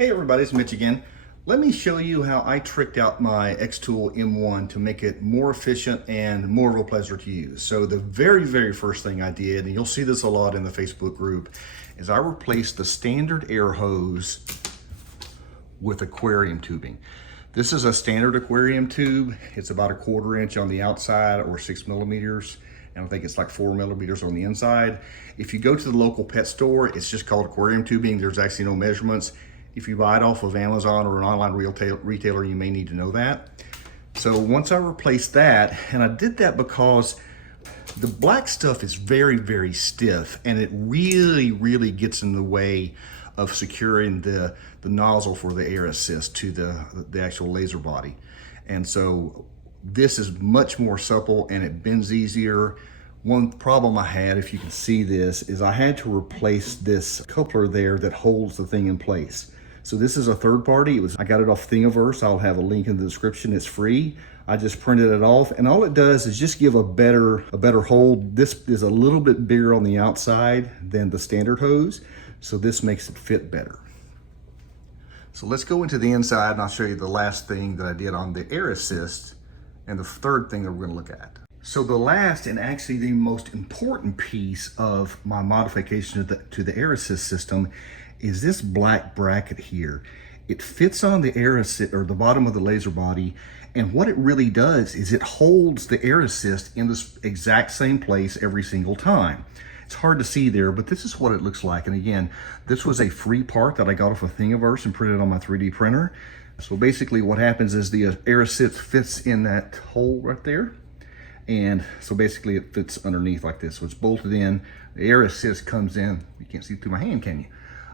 Hey everybody, it's Mitch again. Let me show you how I tricked out my Xtool M1 to make it more efficient and more of a pleasure to use. So the very first thing I did, and you'll see this a lot in the Facebook group, is I replaced the standard air hose with aquarium tubing. This is a standard aquarium tube. It's about 1/4 inch on the outside or 6 millimeters. And I think it's like 4 millimeters on the inside. If you go to the local pet store, it's just called aquarium tubing. There's actually no measurements. If you buy it off of Amazon or an online retailer, you may need to know that. So once I replaced that, and I did that because the black stuff is very stiff, and it really gets in the way of securing the nozzle for the air assist to the actual laser body. And so this is much more supple and it bends easier. One problem I had, if you can see this, is I had to replace this coupler there that holds the thing in place. So this is a third party. I got it off Thingiverse. I'll have a link in the description. It's free. I just printed it off, and all it does is just give a better hold. This is a little bit bigger on the outside than the standard hose, so this makes it fit better. So let's go into the inside and I'll show you the last thing that I did on the air assist and the third thing that we're going to look at. So the last and actually the most important piece of my modification to the air assist system is this black bracket here. It fits on the air assist, or the bottom of the laser body, and what it really does is it holds the air assist in this exact same place every single time. It's hard to see there, but this is what it looks like. And again, this was a free part that I got off of Thingiverse and printed on my 3D printer. So basically what happens is the air assist fits in that hole right there. And so basically it fits underneath like this. So it's bolted in, the air assist comes in. You can't see through my hand, can you?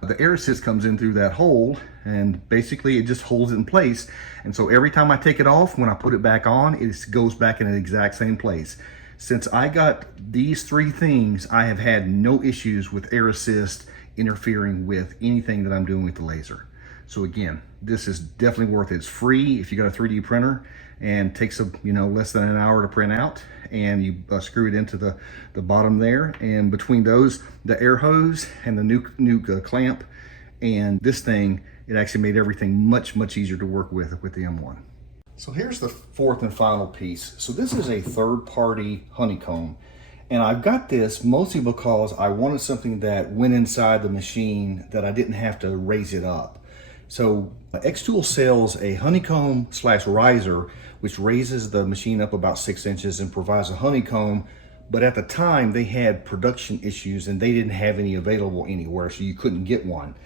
The air assist comes in through that hole, and basically it just holds it in place. And so every time I take it off, when I put it back on, it goes back in the exact same place. Since I got these three things, I have had no issues with air assist interfering with anything that I'm doing with the laser. So again, this is definitely worth it. It's free if you got a 3D printer, and takes less than an hour to print out, and you screw it into the bottom there, and between those, the air hose and the new clamp and this thing, it actually made everything much easier to work with the M1. So here's the fourth and final piece. So this is a third-party honeycomb, and I've got this mostly because I wanted something that went inside the machine that I didn't have to raise it up. So Xtool sells a honeycomb / riser, which raises the machine up about 6 inches and provides a honeycomb. But at the time they had production issues and they didn't have any available anywhere, so you couldn't get one.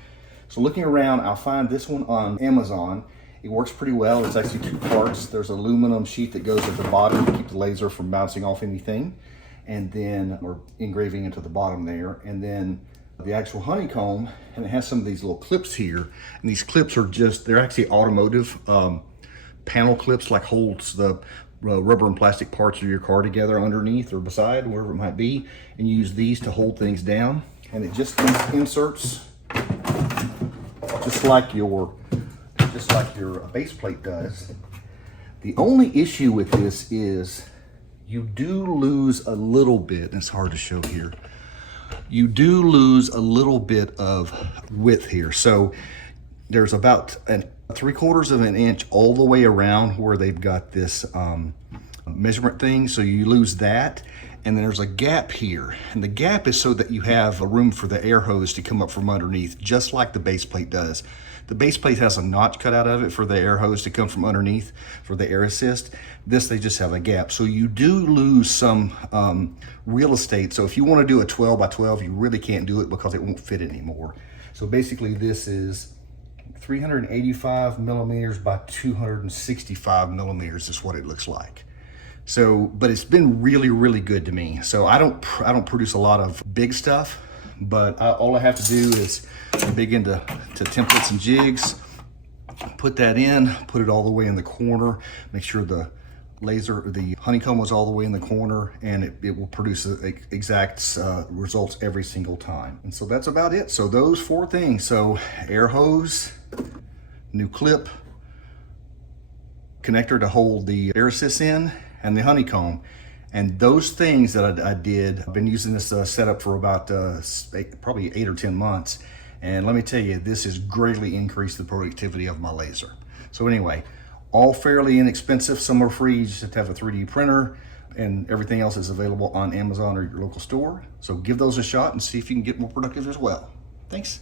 So looking around, I'll find this one on Amazon. It works pretty well. It's actually two parts. There's an aluminum sheet that goes at the bottom to keep the laser from bouncing off anything, and then, or engraving into the bottom there, and then the actual honeycomb, and it has some of these little clips here, and these clips are they're actually automotive panel clips, like holds the rubber and plastic parts of your car together underneath or beside, wherever it might be, and you use these to hold things down, and it just inserts just like your base plate does. The only issue with this is you do lose a little bit, and it's hard to show here. You do lose a little bit of width here. So there's about 3/4 of an inch all the way around where they've got this measurement thing. So you lose that. And then there's a gap here. And the gap is so that you have a room for the air hose to come up from underneath, just like the base plate does. The base plate has a notch cut out of it for the air hose to come from underneath for the air assist. This, they just have a gap. So you do lose some real estate. So if you want to do a 12 by 12, you really can't do it because it won't fit anymore. So basically this is 385 millimeters by 265 millimeters is what it looks like. So, but it's been really good to me. So I don't produce a lot of big stuff, but all I have to do is dig into templates and jigs, put that in, put it all the way in the corner, make sure the honeycomb was all the way in the corner, and it will produce the exact results every single time. And so that's about it. So those four things. So air hose, new clip, connector to hold the air assist in, and the honeycomb. And those things that I did, I've been using this setup for about probably 8 or 10 months. And let me tell you, this has greatly increased the productivity of my laser. So anyway, all fairly inexpensive. Some are free. You just have to have a 3D printer, and everything else is available on Amazon or your local store. So give those a shot and see if you can get more productive as well. Thanks.